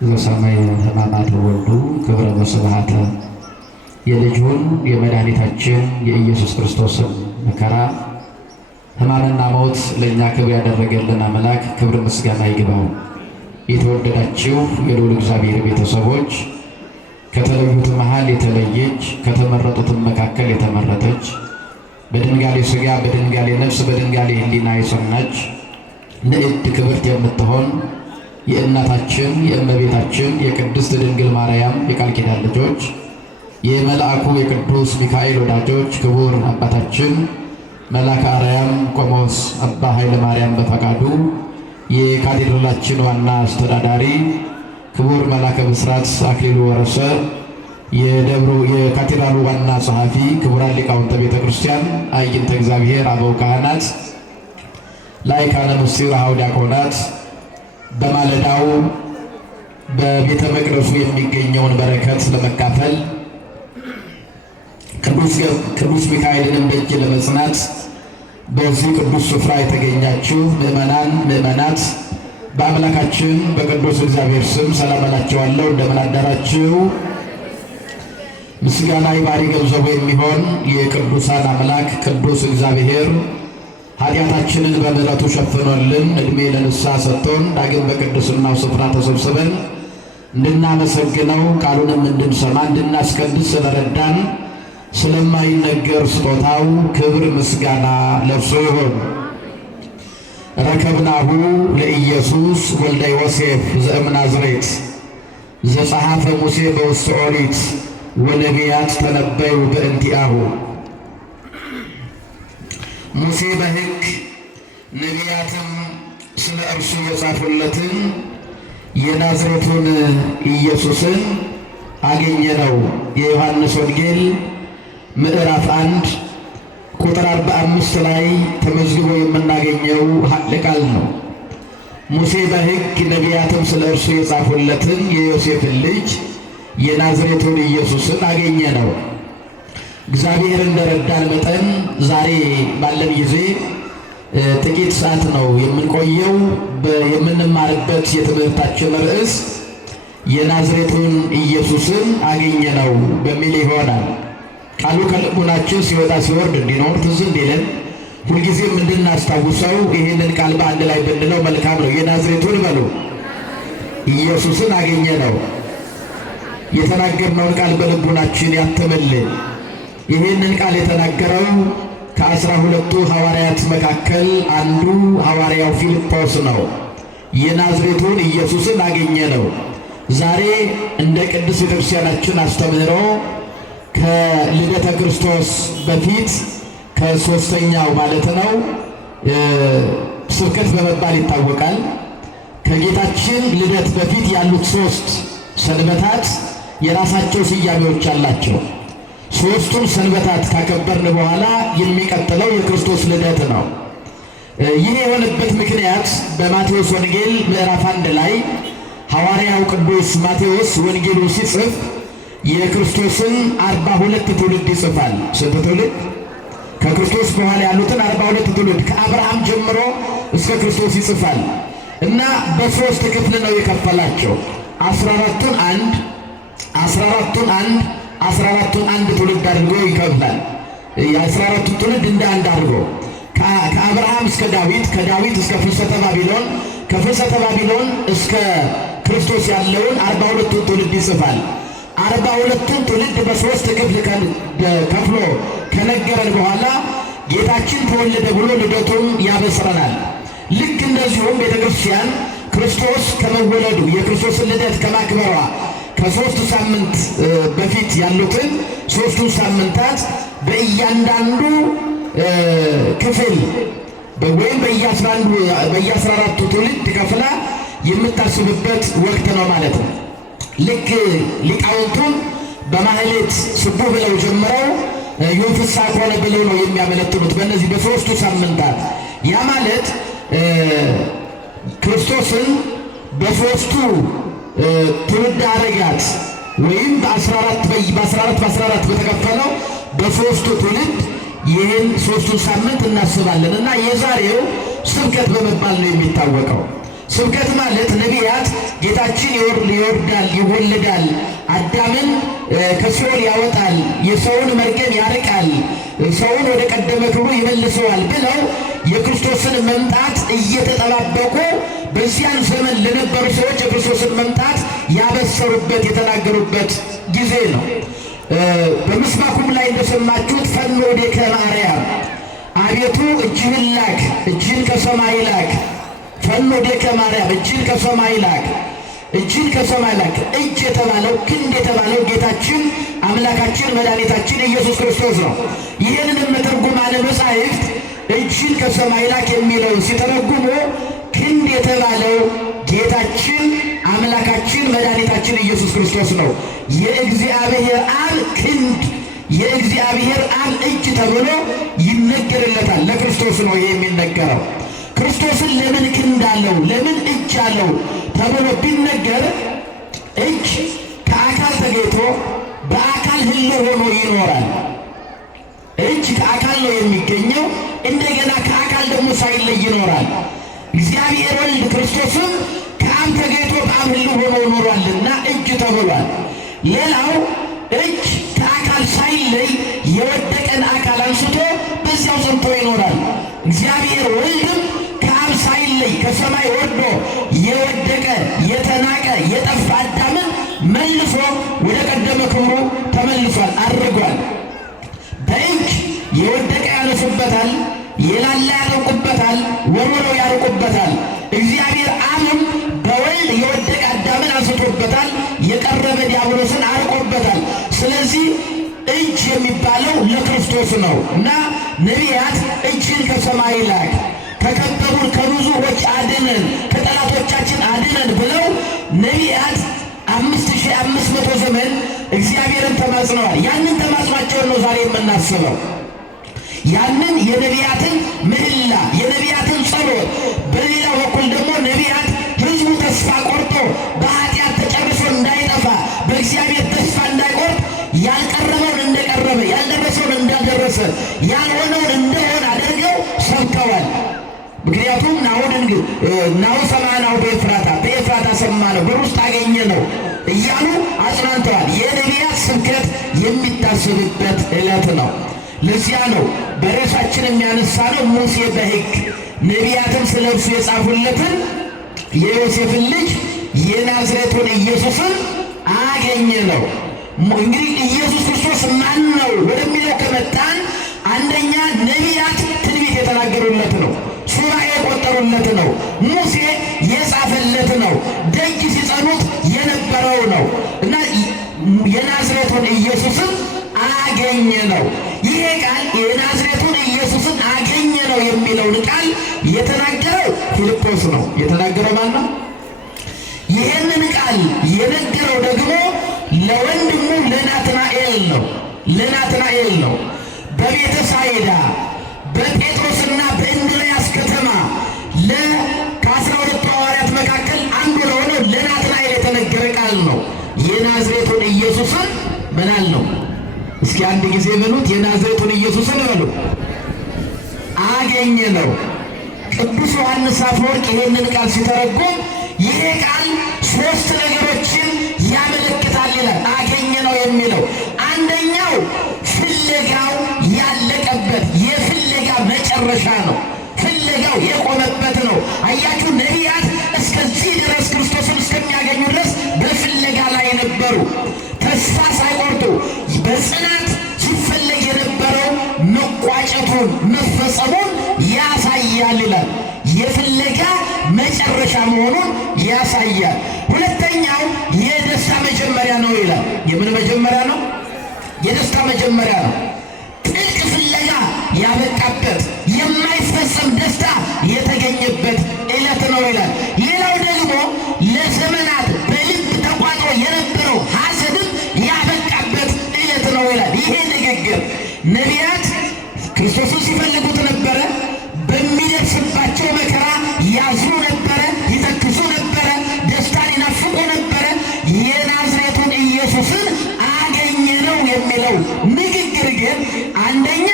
ዘሰማይ ሕማማተ ወልዱ ክብረ ወስብሐተ የልጁን የመድኃኒታችን የኢየሱስ ክርስቶስን መከራ ሕማምና ሞት ለእኛ ክብር ያደረገልን አምላክ ክብር ምስጋና ይግባው። የተወደዳችሁ የልዑል እግዚአብሔር ቤተሰቦች ከተለዩት መሃል የተለየች ከተመረጡትም መካከል የተመረጠች በድንጋሌ ሥጋ በድንጋሌ ነፍስ በድንጋሌ ሕሊና የጸናች ንዕድ ክብርት የምትሆን የእናታችን የእመቤታችን የቅድስት ድንግል ማርያም የቃል ኪዳን ልጆች የመልአኩ የቅዱስ ሚካኤል ወዳጆች ክቡር አባታችን መልአከ አርያም ቆሞስ አባ ኃይለ ማርያም በፈቃዱ የካቴድራላችን ዋና አስተዳዳሪ ክቡር መልአከ ብስራት አክሊሉ ወረሰ የደብሩ የካቴድራሉ ዋና ጸሐፊ ክቡራን ሊቃውንተ ቤተ ክርስቲያን አይንተ እግዚአብሔር አበው ካህናት ላይካነ ምስጢር አኀው ዲያቆናት በማለዳው በቤተ መቅደሱ የሚገኘውን በረከት ለመካፈል ቅዱስ ሚካኤልንም ደጅ ለመጽናት በዚህ ቅዱስ ስፍራ የተገኛችሁ ምእመናን ምእመናት በአምላካችን በቅዱስ እግዚአብሔር ስም ሰላም እላችኋለሁ። እንደምን አደራችሁ? ምስጋና ይባሪ ገንዘቡ የሚሆን የቅዱሳን አምላክ ቅዱስ እግዚአብሔር ኃጢአታችንን በምሕረቱ ሸፍኖልን ዕድሜ ለንስሐ ሰጥቶን ዳግም በቅድስናው ስፍራ ተሰብስበን እንድናመሰግነው ቃሉንም እንድንሰማ እንድናስቀድስ ስለረዳን ስለማይነገር ስጦታው ክብር ምስጋና ለእርሱ ይሁን። ረከብናሁ ለኢየሱስ ወልደ ዮሴፍ ዘእምናዝሬት ዘጸሐፈ ሙሴ በውስተ ኦሪት ወነቢያት ተነበዩ በእንቲአሁ። ሙሴ በሕግ ነቢያትም ስለ እርሱ የጻፉለትን የናዝሬቱን ኢየሱስን አገኘነው። የዮሐንስ ወንጌል ምዕራፍ 1 ቁጥር 45 ላይ ተመዝግቦ የምናገኘው ኃይለ ቃል ነው። ሙሴ በሕግ ነቢያትም ስለ እርሱ የጻፉለትን የዮሴፍን ልጅ የናዝሬቱን ኢየሱስን አገኘነው። እግዚአብሔር እንደረዳን መጠን ዛሬ ባለን ጊዜ ጥቂት ሰዓት ነው የምንቆየው። የምንማርበት የትምህርታችን ርዕስ የናዝሬቱን ኢየሱስን አገኘነው በሚል ይሆናል። ቃሉ ከልቡናችን ሲወጣ ሲወርድ እንዲኖር ትዝ እንዲለን ሁልጊዜም እንድናስታውሰው ይህንን ቃል በአንድ ላይ ብንለው መልካም ነው። የናዝሬቱን በሉ ኢየሱስን አገኘነው። የተናገርነውን ቃል በልቡናችን ያተመልን። ይህንን ቃል የተናገረው ከ12ቱ ሐዋርያት መካከል አንዱ ሐዋርያው ፊልጶስ ነው። የናዝሬቱን ኢየሱስን አገኘነው። ዛሬ እንደ ቅድስት ቤተክርስቲያናችን አስተምህሮ ከልደተ ክርስቶስ በፊት ከሦስተኛው ማለት ነው ስብከት በመባል ይታወቃል። ከጌታችን ልደት በፊት ያሉት 3 ሰንበታት የራሳቸው ስያሜዎች አላቸው። 3ቱም ሰንበታት ካከበርን በኋላ የሚቀጥለው የክርስቶስ ልደት ነው። ይህ የሆነበት ምክንያት በማቴዎስ ወንጌል ምዕራፍ 1 ላይ ሐዋርያው ቅዱስ ማቴዎስ ወንጌሉን ሲጽፍ የክርስቶስን 42 ትውልድ ይጽፋል። ስንት ትውልድ? ከክርስቶስ በኋላ ያሉትን 42 ትውልድ ከአብርሃም ጀምሮ እስከ ክርስቶስ ይጽፋል እና በ3 ክፍል ነው የከፈላቸው። 14ቱን አንድ ትውልድ አድርጎ ይከፍላል። የ14ቱን ትውልድ እንደ አንድ አድርጎ ከአብርሃም እስከ ዳዊት፣ ከዳዊት እስከ ፍልሰተ ባቢሎን፣ ከፍልሰተ ባቢሎን እስከ ክርስቶስ ያለውን 42ቱን ትውልድ ይጽፋል። 42ቱን ትውልድ በ3 ክፍል ከፍሎ ከነገረን በኋላ ጌታችን ተወለደ ብሎ ልደቱን ያበስረናል። ልክ እንደዚሁም ቤተክርስቲያን ክርስቶስ ከመወለዱ የክርስቶስን ልደት ከማክበሯ ከ3 ሳምንት በፊት ያሉትን 3ቱን ሳምንታት በእያንዳንዱ ክፍል ወይም በየ14ቱ ትውልድ ከፍላ የምታስብበት ወቅት ነው ማለት ነው። ልክ ሊቃውንቱን በማህሌት ስቡሕ ብለው ጀምረው ዮፍሳ ኮነ ብለው ነው የሚያመለክቱት በእነዚህ በ3ቱ ሳምንታት። ያ ማለት ክርስቶስን በ3ቱ ትውልድ አረጋት ወይም በ14 በተከፈለው በ3ቱ ትውልድ ይህን 3ቱን ሳምንት እናስባለን እና የዛሬው ስብከት በመባል ነው የሚታወቀው። ስብከት ማለት ነቢያት ጌታችን ይወርዳል፣ ይወለዳል፣ አዳምን ከሲኦል ያወጣል፣ የሰውን መርገም ያርቃል፣ ሰውን ወደ ቀደመ ክብሩ ይመልሰዋል ብለው የክርስቶስን መምጣት እየተጠባበቁ በዚያን ዘመን ለነበሩ ሰዎች የክርስቶስን መምጣት ያበሰሩበት የተናገሩበት ጊዜ ነው። በምስባኩም ላይ እንደሰማችሁት ፈኖ ወዴከ ማርያም፣ አቤቱ እጅህን ላክ፣ እጅህን ከሰማይ ላክ። ፈኖ ወዴከ ማርያም፣ እጅህን ከሰማይ ላክ፣ እጅህን ከሰማይ ላክ። እጅ የተባለው ክንድ የተባለው ጌታችን አምላካችን መድኃኒታችን ኢየሱስ ክርስቶስ ነው። ይህንንም ትርጉማነ መጻሕፍት እጅህን ከሰማይ ላክ የሚለውን ሲተረጉሙ ክንድ የተባለው ጌታችን አምላካችን መድኃኒታችን ኢየሱስ ክርስቶስ ነው። የእግዚአብሔር አብ ክንድ፣ የእግዚአብሔር አብ እጅ ተብሎ ይነገርለታል። ለክርስቶስ ነው ይሄ የሚነገረው። ክርስቶስን ለምን ክንድ አለው ለምን እጅ አለው ተብሎ ቢነገር እጅ ከአካል ተገኝቶ በአካል ህልው ሆኖ ይኖራል። እጅ ከአካል ነው የሚገኘው፣ እንደገና ከአካል ደግሞ ሳይለይ ይኖራል። እግዚአብሔር ወልድ ክርስቶስም ከአብ ተገኝቶ በአብ ህልው ሆኖ ኖሯልና እጅ ተብሏል። ሌላው እጅ ከአካል ሳይለይ የወደቀን አካል አንስቶ በዚያው ጸንቶ ይኖራል። እግዚአብሔር ወልድም ከአብ ሳይለይ ከሰማይ ወርዶ የወደቀ የተናቀ የጠፋ አዳምን መልሶ ወደ ቀደመ ክብሩ ተመልሷል፣ አድርጓል። በእጅ የወደቀ ያነሱበታል፣ የላላ ያርቁበታል፣ ወርውረው ያርቁበታል። እግዚአብሔር አብም በወልድ የወደቀ አዳምን አንስቶበታል፣ የቀረበ ዲያብሎስን አርቆበታል። ስለዚህ እጅ የሚባለው ለክርስቶስ ነው እና ነቢያት እጅን ከሰማይ ላክ፣ ከከበቡን ከብዙዎች አድነን፣ ከጠላቶቻችን አድነን ብለው ነቢያት 5500 ዘመን እግዚአብሔርን ተማጽነዋል። ያንን ተማጽኗቸውን ነው ዛሬ የምናስበው። ያንን የነቢያትን ምህላ የነቢያትን ጸሎት፣ በሌላ በኩል ደግሞ ነቢያት ህዝቡ ተስፋ ቆርጦ በኃጢአት ተጨርሶ እንዳይጠፋ በእግዚአብሔር ተስፋ እንዳይቆርጥ ያልቀረበውን እንደቀረበ ያልደረሰውን እንዳልደረሰ ያልሆነውን እንደሆነ አድርገው ሰብከዋል። ምክንያቱም ናሁ ሰማዕናሁ በኤፍራታ ሰማነው በውስጥ አገኘ ነው እያሉ አጽናንተዋል። የነቢያት ስብከት የሚታሰብበት ዕለት ነው። ለዚያ ነው በርዕሳችን የሚያነሳነው ሙሴ በሕግ ነቢያትም ስለ እርሱ የጻፉለትን የዮሴፍን ልጅ የናዝሬቱን ኢየሱስን አገኘ ነው። እንግዲህ ኢየሱስ ክርስቶስ ማን ነው ወደሚለው ከመጣን አንደኛ ነቢያት ትንቢት የተናገሩለት ነው፣ ሱባኤ የቆጠሩለት ነው፣ ሙሴ የጻፈለት ነው፣ ደጅ ሲጸኑት የነበረው ነው እና የናዝሬቱን ኢየሱስን አገኘ ነው። ይሄ ቃል የናዝሬቱን ኢየሱስን አገኘ ነው የሚለውን ቃል የተናገረው ፊልጶስ ነው። የተናገረው ማን ነው? ይህንን ቃል የነገረው ደግሞ ለወንድሙ ለናትናኤል ነው። ለናትናኤል ነው። በቤተ ሳይዳ በጴጥሮስና በእንድርያስ ከተማ ከ12 ሐዋርያት መካከል አንዱ ለሆነው ለናትናኤል የተነገረ ቃል ነው። የናዝሬቱን ኢየሱስን ምናል ነው? እስኪ አንድ ጊዜ በሉት፣ የናዝሬቱን ኢየሱስን በሉ አገኘ ነው። ቅዱስ ዮሐንስ አፈወርቅ ይህንን ቃል ሲተረጎም ይሄ ቃል 3 ነገሮችን ያመለክታል ይላል። አገኘ ነው የሚለው አንደኛው ፍለጋው ያለቀበት የፍለጋ መጨረሻ ነው። ፍለጋው የቆመበት ነው። አያችሁ፣ ነቢያት እስከዚህ ድረስ ክርስቶስን እስከሚያገኙ ድረስ በፍለጋ ላይ ነበሩ። ተስፋ ሳይቆርጡ በጽናት ሲፈለግ የነበረው መቋጨቱን መፈጸሙን ያሳያል ይላል። የፍለጋ መጨረሻ መሆኑን ያሳያል። ሁለተኛው የደስታ መጀመሪያ ነው ይላል። የምን መጀመሪያ ነው? የደስታ መጀመሪያ ነው። ጥልቅ ፍለጋ ያበቃበት የማይፈጸም ደስታ የተገኘበት ዕለት ነው ይላል። ሌላው ደግሞ ለዘመናት በልብ ተቋጥሮ የነበረው ሐዘንም ያበቃበት ዕለት ነው ይላል። ይሄ ንግግር ነቢያት ክርስቶስን ሲፈልጉት ነበረ። በሚደርስባቸው መከራ ያዝኑ ነበረ፣ ይተክዙ ነበረ፣ ደስታን ይናፍቁ ነበረ። የናዝሬቱን ኢየሱስን አገኘ ነው የሚለው ንግግር ግን አንደኛ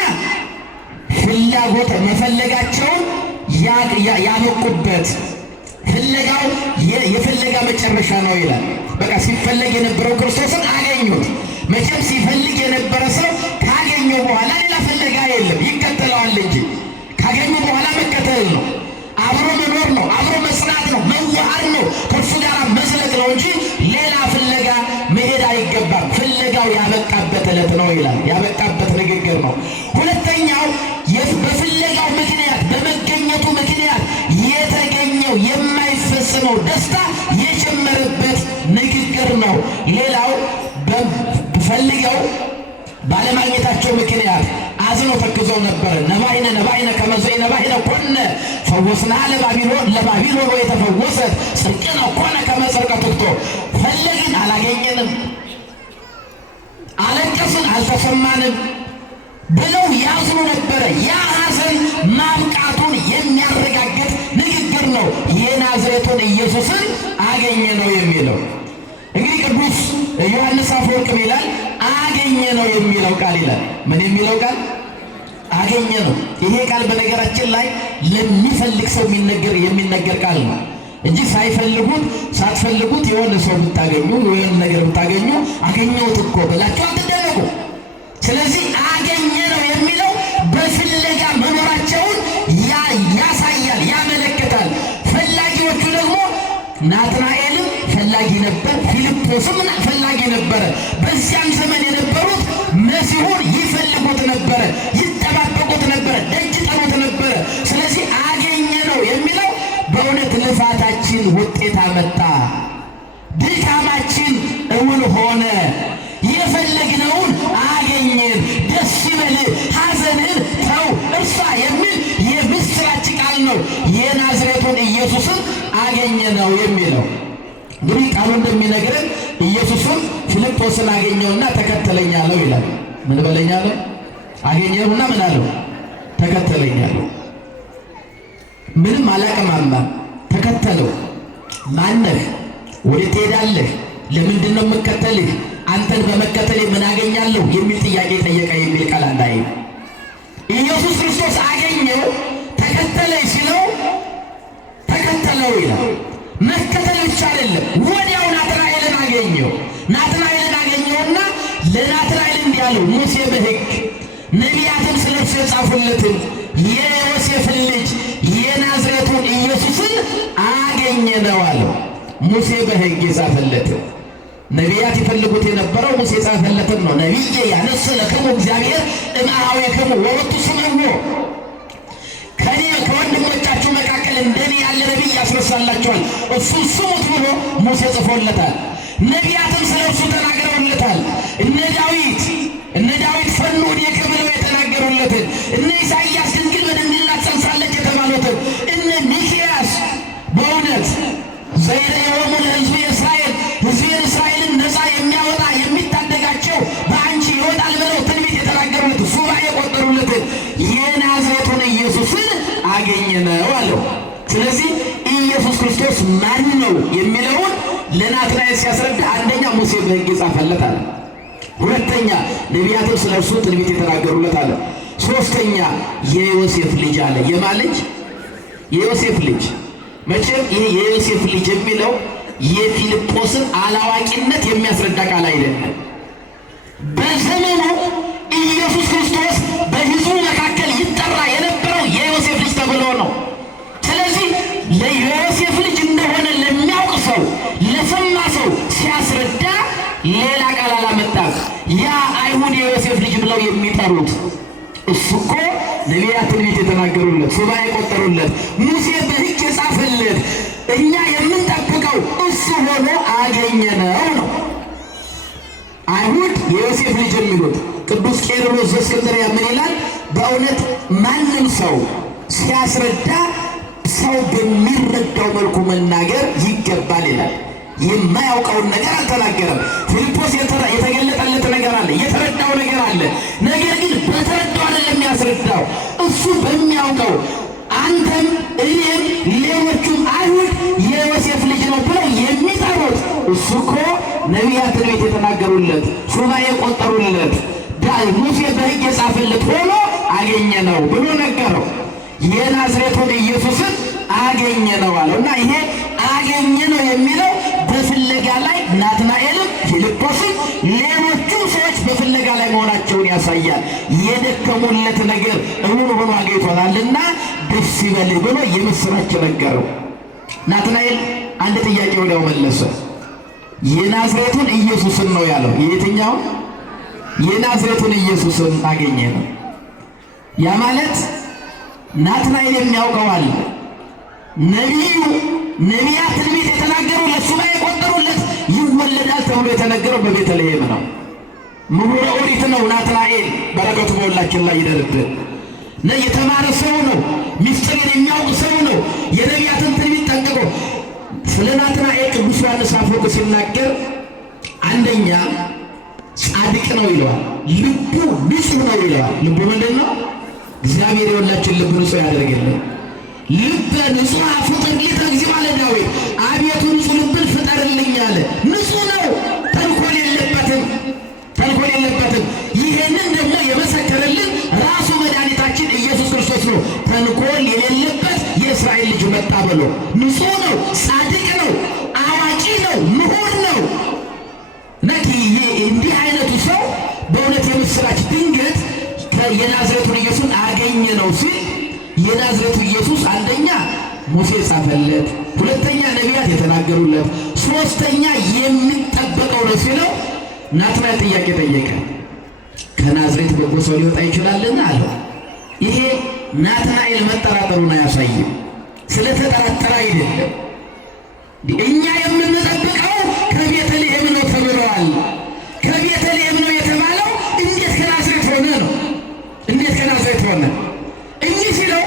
ፍላጎት መፈለጋቸውን ያበቁበት፣ ፍለጋ መጨረሻ ነው ይላል። በቃ ሲፈለግ የነበረው ክርስቶስን አገኙት። መቼም ሲፈልግ የነበረ ሰው ካገኘው በኋላ ሌላ ፍለጋ የለም፣ ይከተለዋል እንጂ። ካገኙ በኋላ መከተል ነው፣ አብሮ መኖር ነው፣ አብሮ መጽናት ነው፣ መዋሃድ ነው፣ ከእርሱ ጋር መዝለቅ ነው እንጂ ሌላ ፍለጋ መሄድ አይገባም። ፍለጋው ያበቃበት ዕለት ነው ይላል። ያበቃበት ንግግር ነው። ሁለተኛው በፍለጋው ምክንያት በመገኘቱ ምክንያት የተገኘው የማይፈጽመው ደስታ የጀመረበት ንግግር ነው። ሌላው ፈልገው ባለማግኘታቸው ምክንያት አዝነው ተክዘው ነበር። ነባይነ ከመዘይ ነባይነ ኮነ ፈወስና ለባቢሎን የተፈወሰት ጽድቅነ ኮነ ከመጽርቀ ትክቶ። ፈለግን አላገኘንም፣ አለቀስን አልተሰማንም ብለው ያዝኑ ነበረ። ያ ሐዘን ማብቃቱን የሚያረጋግጥ ንግግር ነው የናዝሬቱን ኢየሱስን አገኘ ነው የሚለው። እንግዲህ ቅዱስ ዮሐንስ አፈወርቅ ይላል አገኘ ነው የሚለው ቃል ይላል። ምን የሚለው ቃል? አገኘ ነው። ይሄ ቃል በነገራችን ላይ ለሚፈልግ ሰው የሚነገር ቃል ነው እንጂ ሳትፈልጉት የሆነ ሰው ብታገኙ የሆነ ነገር ብታገኙ አገኘሁት እኮ ብላችሁ አትደረጉ። ስለዚህ አገኘ ነው የሚለው በፍለጋ መኖራቸውን ያሳያል፣ ያመለክታል። ፈላጊዎቹ ደግሞ ናትናኤልም ፈላጊ ነበር፣ ፊልጶስም ፈላጊ ነበረ። በዚያም ዘመን የነበሩት መሲሁን ይፈልጉት ነበረ፣ ይጠባበቁት ነበረ፣ ደጅ ጠኑት ነበረ። ስለዚህ አገኘ ነው የሚለው በእውነት ልፋታችን ውጤት አመጣ፣ ድካማችን እውን ሆነ፣ የፈለግነውን አገኘን፣ ደስ ይበልህ፣ ሐዘንን ተው እርሳ የሚል የምስራች ቃል ነው የናዝሬቱን ኢየሱስን አገኘ ነው የሚለው። እንግዲህ ቃሉ እንደሚነግረን ኢየሱስን ፊልጶስን አገኘውና ተከተለኝ አለው ይላል። ምን በለኝ አለው? አገኘውና ምን አለው? ተከተለኝ አለው። ምንም አላቀማማም፣ ተከተለው። ማነህ? ወዴት ትሄዳለህ? ለምንድን ነው የምከተልህ? አንተን በመከተሌ ምን አገኛለሁ የሚል ጥያቄ ጠየቀ የሚል ቃል አናይም። ኢየሱስ ክርስቶስ አገኘው፣ ተከተለኝ ሲለው ተከተለው ይላል። መከተል ብቻ አይደለም፣ ወዲያው ናትናኤልን አገኘው። ናትናኤልን አገኘውና ለናትናኤል እንዲህ አለው፣ ሙሴ በሕግ ነቢያትን ስለ እርሱ የጻፉለትን የዮሴፍን ልጅ የናዝሬቱን ኢየሱስን አገኘ ነው አለው። ሙሴ በሕግ የጻፈለትን ነቢያት ይፈልጉት የነበረው ሙሴ የጻፈለትን ነው። ነቢየ ያነሰ ለክሙ እግዚአብሔር እምአኀዊክሙ ወወቱ ስምዕዎ፣ ከኔ ከወንድሞቻችሁ መካከል እንደኔ ያለ ነቢይ ያስነሳላችኋል፣ እሱን ስሙት ብሎ ሙሴ ጽፎለታል። ነቢያትም ስለ እርሱ ተናግረውለታል። እነ ዳዊት ፈኑ እዴከ ብለው የተናገሩለትን፣ እነ ኢሳይያስ ድንግል በድንግልና ጸንሳለች የተባሉትን፣ እነ ሚክያስ በእውነት ዘይሬዎሙ ለሕዝቤ እስራኤል፣ ሕዝቤን እስራኤልን ነፃ የሚያወጣ የሚታደጋቸው በአንቺ ይወጣል ብለው ትንቢት የተናገሩለት ሱባኤ የቆጠሩለትን የናዝሬቱን ኢየሱስን አገኘ ነው አለው። ስለዚህ ኢየሱስ ክርስቶስ ማን ነው የሚለውን ለናትናኤል ሲያስረዳ አንደኛ ሙሴ በሕግ የጻፈለት አለ። ሁለተኛ ነቢያትም ስለ እርሱ ትንቢት የተናገሩለት አለ። ሶስተኛ የዮሴፍ ልጅ አለ። የማን ልጅ? የዮሴፍ ልጅ። መቼም ይሄ የዮሴፍ ልጅ የሚለው የፊልጶስን አላዋቂነት የሚያስረዳ ቃል አይደለም። በዘመኑ ኢየሱስ ክርስቶስ በሕዝቡ መካከል ይጠራ የነበረው የዮሴፍ ልጅ ተብሎ ነው። ስለዚህ ለዮሴፍ ልጅ እንደሆነ ለሚያውቅ ሰው፣ ለሰማ ሰው ሲያስረዳ ሌላ ቃል አላመጣም። ያ አይሁድ የዮሴፍ ልጅ ብለው የሚጠሩት እሱ እኮ ነቢያት ትንቢት የተናገሩለት፣ ሱባኤ የቆጠሩለት፣ ሙሴ በሕግ የጻፈለት፣ እኛ የምንጠብቀው እሱ ሆኖ አገኘነው ነው። አይሁድ የዮሴፍ ልጅ የሚሉት ቅዱስ ቄርሎስ ዘእስክንድርያ ምን ይላል? በእውነት ማንም ሰው ሲያስረዳ ሰው በሚረዳው መልኩ መናገር ይገባል ይላል። የማያውቀውን ነገር አልተናገረም። ፊልጶስ የተገለጠለት ነገር አለ፣ የተረዳው ነገር አለ። ነገር ግን በተረዳው አይደለም ያስረዳው፣ እሱ በሚያውቀው። አንተም እኔም ሌሎቹም አይሁድ የዮሴፍ ልጅ ነው ብለው የሚጠሩት እሱ እኮ ነቢያት ትንቢት የተናገሩለት፣ ሱባኤ የቆጠሩለት፣ ሙሴ በሕግ የጻፈለት ሆኖ አገኘ ነው ብሎ ነገረው። የናዝሬቱን ኢየሱስን አገኘ ነው አለው እና ይሄ አገኘ ነው የሚለው በፍለጋ ላይ ናትናኤልም ፊልጶስም ሌሎቹም ሰዎች በፍለጋ ላይ መሆናቸውን ያሳያል። የደከሙለት ነገር እውን ሆኖ አግኝቶታልና ደስ ይበልህ ብሎ የምስራች ነገረው። ናትናኤል አንድ ጥያቄ ወዲያው መለሰ። የናዝሬቱን ኢየሱስን ነው ያለው። የየትኛው? የናዝሬቱን ኢየሱስን አገኘ ነው። ያ ማለት ናትናኤል የሚያውቀዋል። ነቢያት ትንቢት የተናገሩለት ሱባዔ የቆጠሩለት ይወለዳል ተብሎ የተነገረው በቤተልሔም ነው። ምሁረ ኦሪት ነው ናትናኤል። በረከቱ በሁላችን ላይ ይደርብን። የተማረ ሰው ነው። ምስጢርን የሚያውቅ ሰው ነው። የነቢያትን ትንቢት ጠንቅቆ ስለ ናትናኤል ቅዱስ ዮሐንስ አፈወርቅ ሲናገር አንደኛ ጻድቅ ነው ይለዋል። ልቡ ንጹሕ ነው ይለዋል። ልቡ ምንድን ነው? እግዚአብሔር የሁላችን ልብ ንጹሕ ያደርግልን። ልበ ንጹሕ ፍጠር ጌታ እግዚእ አለ ዳዊት። አቤቱ ንጹሕ ልብን ፍጠርልኝ አለ። ንጹሕ ነው፣ ተንኮል የለበትም፣ ተንኮል የለበትም። ይሄንን ደግሞ የመሰከረልን ራሱ መድኃኒታችን ኢየሱስ ክርስቶስ ነው። ተንኮል የሌለበት የእስራኤል ልጅ መጣ ብሎ ንጹሕ ነው፣ ጻድቅ ነው፣ አዋቂ ነው፣ ምሁር ነው። እንዲህ አይነቱ ሰው በእውነት የምስራች ድንገት የናዝሬቱን ኢየሱስ አገኘ ነው ሲል የናዝሬቱ ኢየሱስ አንደኛ ሙሴ ጻፈለት፣ ሁለተኛ ነቢያት የተናገሩለት፣ ሶስተኛ የሚጠበቀው ነው ሲለው ናትናኤል ጥያቄ ጠየቀ። ከናዝሬት በጎ ሰው ሊወጣ ይችላልን አለው። ይሄ ናትናኤል መጠራጠሩን አያሳይም። ስለተጠራጠረ አይደለም። እኛ የምንጠብቀው ከቤተልሔም ነው ተብሏል። ከቤተልሔም ነው የተባለው እንዴት ከናዝሬት ሆነ ነው? እንዴት ከናዝሬት ሆነ? እንዲህ ሲለው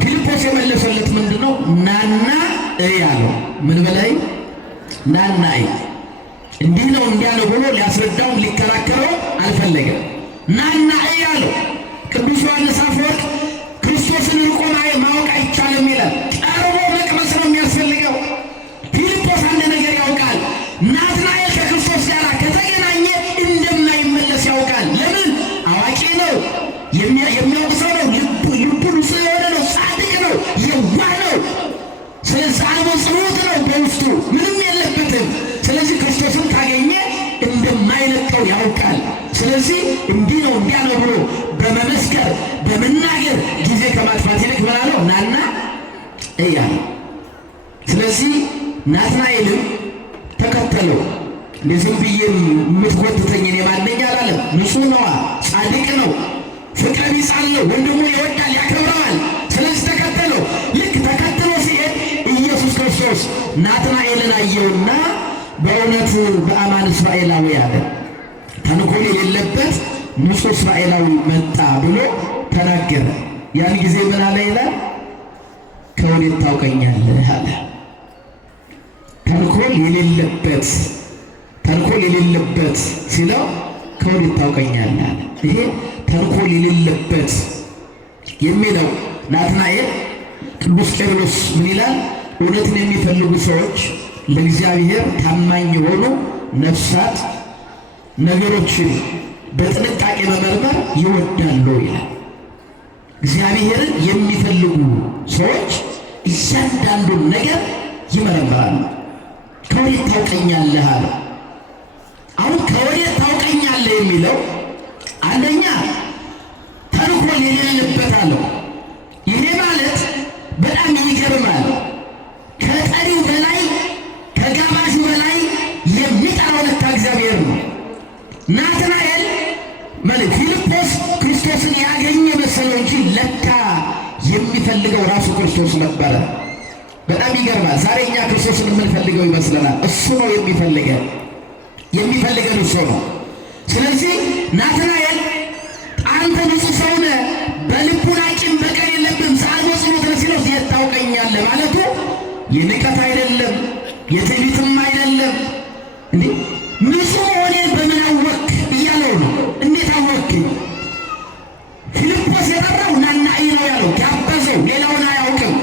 ፊልጶስ የመለሰለት ምንድን ነው? ናና እይ አለው። ምን በላይ? ናና እይ። እንዲህ ነው እንዲያ ነው ብሎ ሊያስረዳውም ሊከራከረው አልፈለገም። ናና እይ አለው። ቅዱስ ዮሐንስ አፈወርቅ ክርስቶስን ርቆ ማወቅ አይቻልም ይላል። ቀርቦ መቅመስ ነው የሚያስፈልገው። ፊልጶስ አንድ ነገር ያውቃል። ናትናኤል ከክርስቶስ ጋር ከተገናኘ እንደማይመለስ ያውቃል። ለምን? አዋቂ ነው፣ የሚያውቅ ሰው ነው። ልቡ ንጹሕ የሆነ ነው፣ ጻድቅ ነው፣ የዋህ ነው። ስለዚህ አልቦ ጽኑት ነው፣ በውስጡ ምንም የለበትም። ስለዚህ ክርስቶስን ካገኘ እንደማይለቀው ያውቃል። ስለዚህ እንዲህ ነው እንዲያ ነው ብሎ በመመስከር በመናገር ጊዜ ከማጥፋት ይልቅ ምን አለው? ናና እይ አለው። ስለዚህ ናትናኤልም ተከተለው። እንደዚህም ብዬ የምትጎትተኝ እኔ ማን ነኝ አላለም። ንጹሕ ነዋ፣ ጻድቅ ነው፣ ፍቅረ ቢጽ አለው፣ ወንድሙን ይወዳል፣ ያከብረዋል። ስለዚህ ተከተለው። ልክ ተከትሎ ሲሄድ ኢየሱስ ክርስቶስ ናትናኤልን አየውና በእውነት በአማን እስራኤላዊ አለ። ተንኮል የሌለበት ንጹሕ እስራኤላዊ መጣ ብሎ ተናገረ። ያን ጊዜ ምን አለ ይላል? ከወዴት ታውቀኛለህ አለ። ተንኮል የሌለበት ሲለው ከወዴት ታውቀኛለህ አለ። ይሄ ተንኮል የሌለበት የሚለው ናትናኤል ቅዱስ ቄርሎስ ምን ይላል? እውነትን የሚፈልጉ ሰዎች ለእግዚአብሔር ታማኝ የሆኑ ነፍሳት ነገሮችን በጥንቃቄ መመርመር ይወዳሉ ይላል። እግዚአብሔርን የሚፈልጉ ሰዎች እያንዳንዱን ነገር ይመረምራሉ። ከወዴት ታውቀኛለህ አለ። አሁን ከወዴት ታውቀኛለህ የሚለው አንደኛ ተንኮል የሌለበት አለው። ይሄ ማለት በጣም ይገርማል። ከጠሪው በላይ ከጋባዡ በላይ የሚጠራው ለካ እግዚአብሔር ነው። ናትናኤል ማለት ፊልጶስ ክርስቶስን ያገኘ መሰለው እንጂ ለካ የሚፈልገው ራሱ ክርስቶስ ነበረ። በጣም ይገርማል። ዛሬ እኛ ክርስቶስን የምንፈልገው ይመስለናል። እሱ ነው የሚፈልገን እሱ ነው። ስለዚህ ናትናኤል አንተ ንጹሕ ሰው ነህ፣ በልቡናችን በቀል የለብህም፣ ዛልቦ ጽኑት ነህ ሲለው የት ታውቀኛለህ ማለቱ የንቀት አይደለም፣ የትዕቢትም አይደለም። እንዴ ንጹሕ መሆኔን በምን አወክ እያለው ነው። እንዴት አወክኝ? ፊልጶስ የጠራው ናና እይ ነው ያለው፣ ጋበዘው። ሌላውን አያውቅም።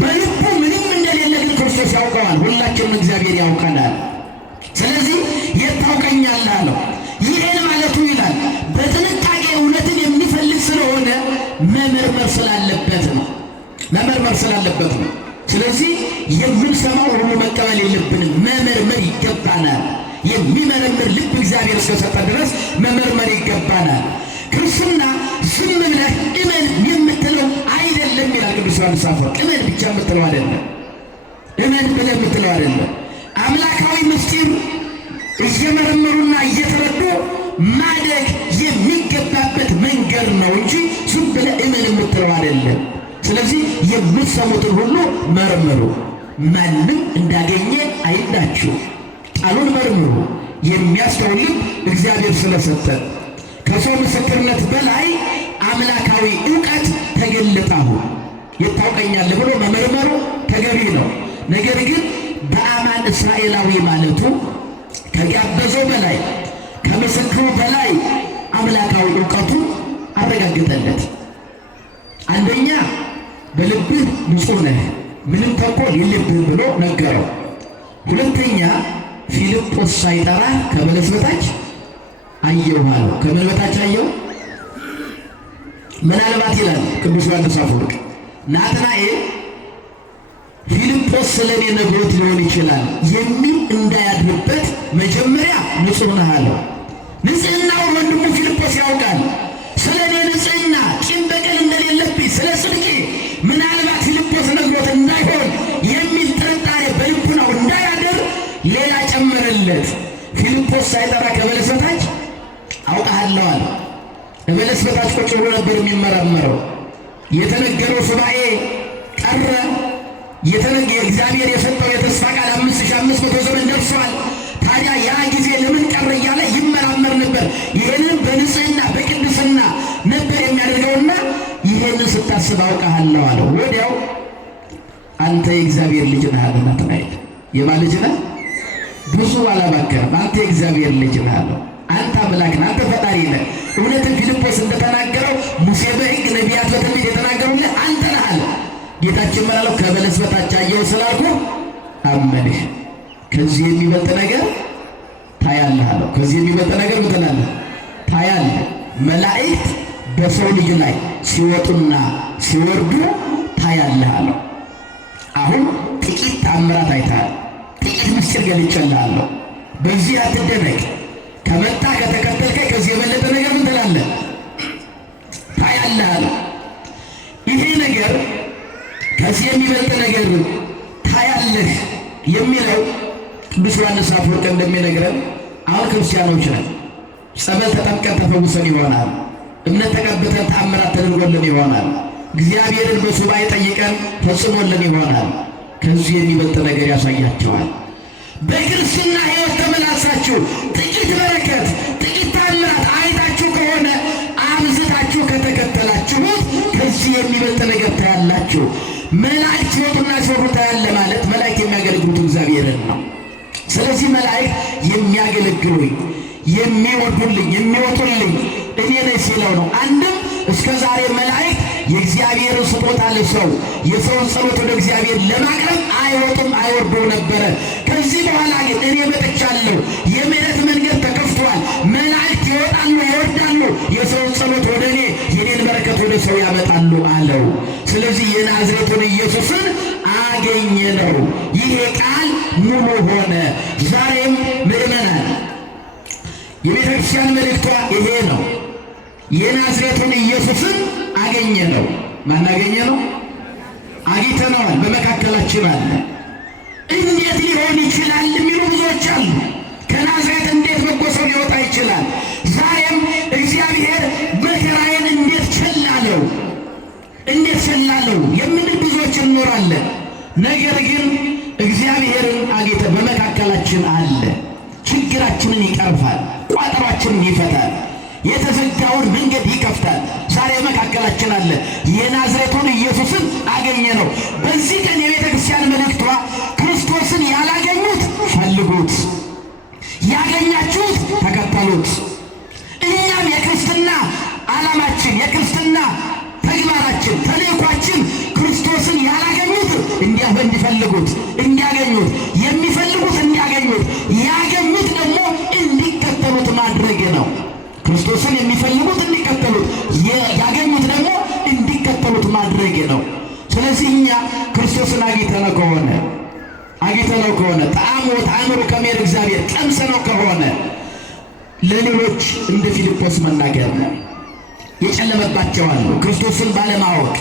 በልቡ ምንም እንደሌለ ግን ክርስቶስ ያውቀዋል። ሁላችንም እግዚአብሔር ያውቀናል። ስለዚህ የት ታውቀኛለህ አለው። ይህን ማለቱ ይላል በጥንቃቄ እውነትን የሚፈልግ ስለሆነ መመርመር ስላለበት ነው። ስለዚህ የምንሰማው ሁሉ መቀበል የለብንም፣ መመርመር ይገባናል። የሚመረምር ልብ እግዚአብሔር እስከሰጠ ድረስ መመርመር ይገባናል። ክርስትና ዝም ብለህ እመን የምትለው አይደለም ይላል ቅዱስ ዮሐንስ አፈወርቅ። እመን ብቻ የምትለው አይደለም፣ እመን ብለህ የምትለው አይደለም። አምላካዊ ምስጢር እየመረመሩና እየተረዱ ማደግ የሚገባበት መንገድ ነው እንጂ ዝም ብለህ እመን የምትለው አይደለም። ስለዚህ የምትሰሙትን ሁሉ መርምሩ፣ ማንም እንዳገኘ አይዳችሁ። ቃሉን መርምሩ። የሚያስተውል ልብ እግዚአብሔር ስለሰጠን ከሰው ምስክርነት በላይ አምላካዊ ዕውቀት ተገለጣሁ። የታውቀኛለህ ብሎ መመርመሩ ተገቢ ነው። ነገር ግን በአማን እስራኤላዊ ማለቱ ከጋበዘው በላይ ከምስክሩ በላይ አምላካዊ ዕውቀቱ አረጋግጠለት። አንደኛ በልብህ ንጹሕ ነህ፣ ምንም ተንኮል የለብህም ብሎ ነገረው። ሁለተኛ ፊልጶስ ሳይጠራ ከበለስ በታች አየሁ አለው። ከምን በታች አየሁ? ምናልባት ይላል ቅዱስ ዮሐንስ አፈወርቅ ናትናኤል ፊልጶስ ስለኔ ነግሮት ሊሆን ይችላል የሚል እንዳያድርበት መጀመሪያ ንጹሕ ነህ አለው። ንጽሕናውን ወንድሙ ፊልጶስ ያውቃል። ስለኔ ንጽሕና ቂም በቀል እንደሌለብኝ ስለ ጽድቄ ምናልባት ፊልጶስ ነግሮት እንዳይሆን የሚል ጥርጣሬ በልቡናው እንዳያደር ሌላ ጨመረለት። ፊልጶስ ሳይጠራ ከበለስ በታች አውቃለሁ አለ። ከበለስ በታች ቁጭ ብሎ ነበር የሚመረመረው። የተነገረው ሱባኤ ቀረ። እግዚአብሔር የሰጠው የተስፋ ቃል 5500 ዘመን ደርሷል። ታዲያ ያ ጊዜ ለምን ቀረ እያለ ይመራመር ነበር። ይህንን በንጽሕና በቅድስና ነበር የሚያደርገውና ይህንን ስታስብ አውቃለሁ አለው። ወዲያው አንተ የእግዚአብሔር ልጅ ነህ አለ ናትናኤል። የማን ልጅ ነህ? ብዙ አላባከረም። አንተ የእግዚአብሔር ልጅ ነህ አለው። አንተ አምላክ ነህ፣ አንተ ፈጣሪ ነህ። እውነትም ፊልጶስ እንደተናገረው ሙሴ በሕግ ነቢያት በትንቢት የተናገሩልህ አንተ ነህ አለ። ጌታችን መላለው ከበለስ በታች አየሁ ስላልኩ አመንህ። ከዚህ የሚበልጥ ነገር ታያለህ አለው። ከዚህ የሚበልጥ ነገር ምን ትላለህ? ታያለህ። መላእክት በሰው ልጅ ላይ ሲወጡና ሲወርዱ ታያለህ አለው። አሁን ጥቂት ተአምራት አይተሃል፣ ጥቂት ምስጢር ገልጬልሃለሁ። በዚህ አትደነቅ። ከመጣ ከተከተልከኝ ከዚህ የበለጠ ነገር ምን ትላለህ? ታያለህ አለው። ይሄ ነገር ከዚህ የሚበልጥ ነገር ታያለህ የሚለው ቅዱስ ዮሐንስ አፈወርቅ እንደሚነግረን አሁን ክርስቲያኖች ነን። ጸበል ተጠምቀን ተፈውሰን ይሆናል። እምነት ተቀብተን ተአምራት ተደርጎልን ይሆናል። እግዚአብሔርን በሱባኤ ጠይቀን ፈጽሞልን ይሆናል። ከዚህ የሚበልጥ ነገር ያሳያቸዋል። በክርስትና ሕይወት ተመላሳችሁ ጥቂት በረከት፣ ጥቂት ተአምራት አይታችሁ ከሆነ አብዝታችሁ ከተከተላችሁት ከዚህ የሚበልጥ ነገር ታያላችሁ። መላእክት ሲወጡና ሲወርዱ ታያለ ማለት መላእክት የሚያገለግሉት እግዚአብሔርን ነው። ስለዚህ መላእክት የሚያገለግሉኝ፣ የሚወዱልኝ፣ የሚወጡልኝ እኔ ነኝ ሲለው ነው። አንድም እስከ ዛሬ መላእክት የእግዚአብሔርን ስጦታ ለሰው የሰውን ጸሎት ወደ እግዚአብሔር ለማቅረብ አይወጡም አይወርዱም ነበረ። ከዚህ በኋላ ግን እኔ መጥቻለሁ፣ የምሕረት መንገድ ተከፍቷል። መላእክት ይወጣሉ ይወርዳሉ፣ የሰውን ጸሎት ወደ እኔ፣ የኔን በረከት ወደ ሰው ያመጣሉ አለው። ስለዚህ የናዝሬቱን ኢየሱስን አገኘ ነው። ይሄ ቃል ሙሉ ሆነ። ዛሬም ምእመናን የቤተ ክርስቲያን መልእክቷ ይሄ ነው። የናዝሬቱን ኢየሱስን አገኘ ነው። ማን አገኘ ነው? አግኝተነዋል። በመካከላችን አለ። እንዴት ሊሆን ይችላል የሚሉ ብዙዎች አሉ። ከናዝሬት እንዴት በጎ ሰው ሊወጣ ይችላል? ዛሬም እግዚአብሔር መከራዬን እንዴት ቸላለው፣ እንዴት ቸላለው የምንል ብዙዎች እንኖራለን። ነገር ግን እግዚአብሔርን አግኝተን በመካከላችን አለ። ችግራችንን ይቀርፋል፣ ቋጠሯችንን ይፈታል፣ የተዘጋውን መንገድ ይከፍታል። ዛሬ መካከላችን አለ። የናዝሬቱን ኢየሱስን አገኘ ነው። በዚህ ቀን የቤተ ክርስቲያን መልእክቷ ክርስቶስን ያላገኙት ፈልጉት፣ ያገኛችሁት ተከተሉት። እኛም የክርስትና ዓላማችን፣ የክርስትና ተግባራችን፣ ተልእኳችን ክርስቶስን ያላገኙት እንዲፈልጉት፣ እንዲያገኙት፣ የሚፈልጉት እንዲያገኙት፣ ያገኙት ደግሞ እንዲከተሉት ማድረግ ነው። ክርስቶስን የሚፈልጉት እንዲከተሉት፣ ያገኙት ደግሞ እንዲከተሉት ማድረግ ነው። ስለዚህ ስለዚህ እኛ ክርስቶስን አግኝተነው ከሆነ ተአምሩ ከመሄድ እግዚአብሔር ቀምሰነው ከሆነ ለሌሎች እንደ ፊልጶስ መናገር ነው። የጨለመባቸው አሉ፣ ክርስቶስን ባለማወቅ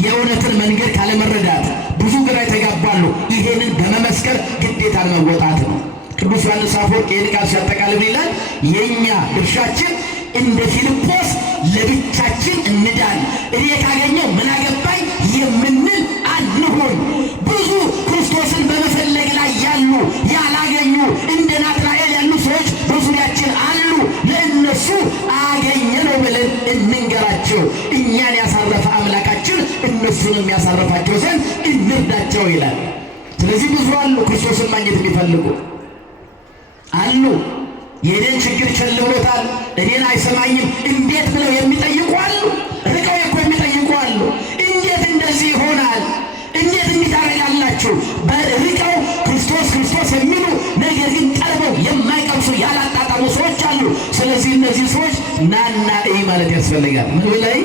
የእውነትን መንገድ ካለመረዳት ብዙ ግራ የተጋባሉ። ይሄንን በመመስከር ግዴታን መወጣት ነው። ቅዱስ ዮሐንስ አፈወርቅ ይህን ቃል ሲያጠቃልል ይላል የእኛ ድርሻችን እንደ ፊልጶስ ለብቻችን እንዳን፣ እኔ ካገኘው ምን አገባኝ የምንል አንሁን። ብዙ ክርስቶስን በመፈለግ ላይ ያሉ ያላገኙ እንደ ናትናኤል ያሉ ሰዎች በዙሪያችን አሉ። ለእነሱ አገኘነው ብለን እንንገራቸው። እኛን ያሳረፈ አምላካችን እነሱንም ያሳረፋቸው ዘንድ እንርዳቸው ይላል። ስለዚህ ብዙ አሉ ክርስቶስን ማግኘት የሚፈልጉ አሉ። የኔን ችግር ቸል ብሎታል፣ እኔን አይሰማኝም እንዴት ብለው የሚጠይቁ አሉ። ርቀው እኮ የሚጠይቁ አሉ። እንዴት እንደዚህ ይሆናል? እንዴት እንዲህ ታደርጋላችሁ? በርቀው ክርስቶስ የሚሉ ነገር ግን ቀርበው የማይቀምሱ ያላጣጣሙ ሰዎች አሉ። ስለዚህ እነዚህ ሰዎች ናና እይ ማለት ያስፈልጋል። ምን ብላይ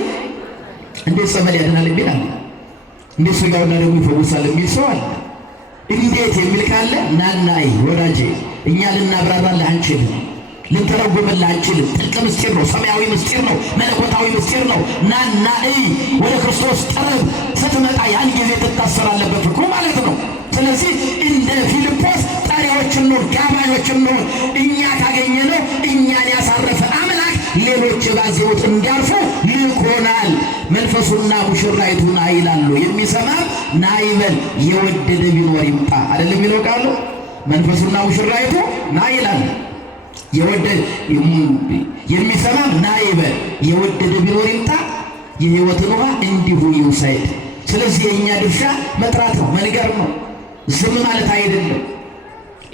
እንዴት ጸበል ያድናል የሚል አለ። እንዴት ሥጋውና ደሙ ይፈውሳል የሚል ሰው አለ። እንዴት የሚል ካለ ናና እይ ወዳጄ፣ እኛ ልናብራራልህ አንችልም፣ ልንተረጉምልህ አንችልም። ጥልቅ ምስጢር ነው፣ ሰማያዊ ምስጢር ነው፣ መለኮታዊ ምስጢር ነው። ናና እይ፣ ወደ ክርስቶስ ቅረብ። ስትመጣ ያን ጊዜ ትታሰራለህ በፍቅሩ ማለት ነው። ስለዚህ እንደ ፊልጶስ ጠሪዎች እንሁን፣ ጋባዦች እንሁን። እኛ ካገኘነው እኛን ያሳረፈ አምላክ ሌሎች የባዘኑት እንዲያርፉ ልኮናል። መንፈሱና ሙሽራይቱ ና ይላሉ። የሚሰማም ና ይበል፣ የወደደ ቢኖር ይምጣ አይደለም የሚለው ቃሉ። መንፈሱና ሙሽራይቱ ና ይላሉ። የሚሰማም ና ይበል፣ የወደደ ቢኖር ይምጣ፣ የሕይወትን ውሃ እንዲሁ ይውሰድ። ስለዚህ የእኛ ድርሻ መጥራት ነው፣ መንገር ነው፣ ዝም ማለት አይደለም።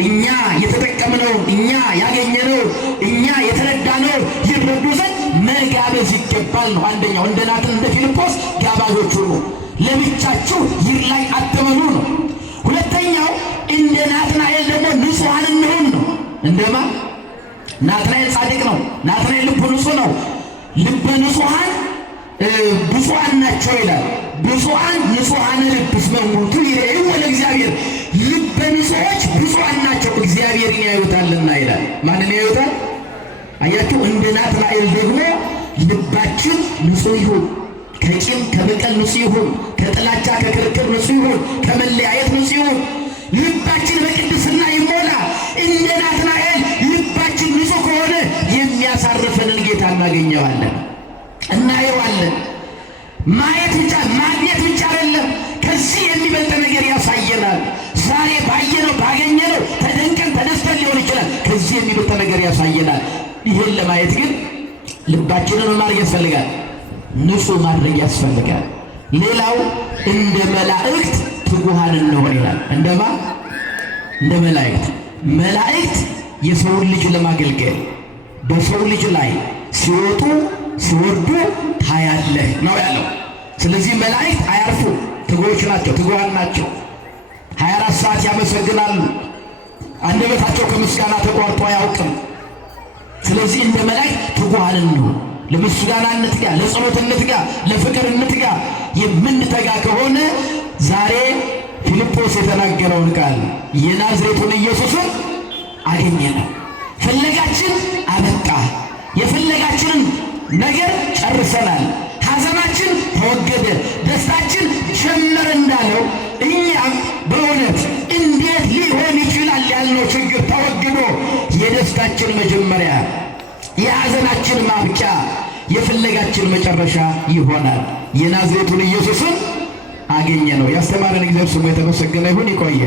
እኛ የተጠቀምነው እኛ ያገኘነው እኛ የተረዳነው ይረዱ ዘንድ መጋበዝ ይገባል ነው። አንደኛው እንደ ናትን እንደ ፊልጶስ ጋባዦቹ ነው። ለብቻችሁ ይር ላይ አትበሉ ነው። ሁለተኛው እንደ ናትናኤል ደግሞ ንጹሐን እንሁን ነው። እንደማ ናትናኤል ጻድቅ ነው። ናትናኤል ልቡ ንጹሕ ነው። ልበ ንጹሐን ብፁዓን ናቸው ይላል። ብፁዓን ንጹሐን ልብ እስመ እሙንቱ ይሬእዩ ለእግዚአብሔር። ልበ ንጹሖች ብፁዓን ናቸው እግዚአብሔርን ያዩታልና ይላል። ማንን ያዩታል? አያችሁ። እንደ ናትናኤል ደግሞ ልባችን ንጹሕ ይሁን፣ ከቂም ከበቀል ንጹሕ ይሁን፣ ከጥላቻ ከክርክር ንጹሕ ይሁን፣ ከመለያየት ንጹሕ ይሁን። ልባችን በቅድስና ይሞላ። እንደ ናትናኤል ልባችን ንጹሕ ከሆነ የሚያሳርፈንን ጌታ እናገኘዋለን፣ እናየዋለን። ማየት ብቻ ማግኘት ብቻ አይደለም፣ ከዚህ የሚበልጥ ነገር ያሳየናል። ዛሬ ባየነው ባገኘነው ተደንቀን ተደስተን ሊሆን ይችላል። ከዚህ የሚበልጥ ነገር ያሳየናል። ይሄን ለማየት ግን ልባችንን ማድረግ ያስፈልጋል፣ ንጹሕ ማድረግ ያስፈልጋል። ሌላው እንደ መላእክት ትጉሃን እንሆን ይላል። እንደማ እንደ መላእክት የሰውን ልጅ ለማገልገል በሰው ልጅ ላይ ሲወጡ ሲወርዱ ታያለህ ነው ያለው። ስለዚህ መላእክት አያርፉ፣ ትጉዎች ናቸው፣ ትጉሃን ናቸው። 24 ሰዓት ያመሰግናሉ። አንደበታቸው ከምስጋና ተቋርጦ አያውቅም። ስለዚህ እንደ መላእክት ትጉሃን እንሁን። ለምስጋና እንትጋ፣ ለጸሎት እንትጋ፣ ለፍቅር እንትጋ። የምንተጋ ከሆነ ዛሬ ፊልጶስ የተናገረውን ቃል የናዝሬቱን ኢየሱስን አገኘነው። ፍለጋችን አበቃ። የፍለጋችንን ነገር ጨርሰናል። ሐዘናችን ተወገደ፣ ደስታችን ጀመረ እንዳለው እኛም በእውነት እንዴት ሊሆን ይችላል ያልነው ችግር ተወግዶ የደስታችን መጀመሪያ የሐዘናችን ማብቂያ የፍለጋችን መጨረሻ ይሆናል። የናዝሬቱን ኢየሱስን አገኘነው። ያስተማረን እግዚአብሔር ስሙ የተመሰገነ ይሁን። ይቆየ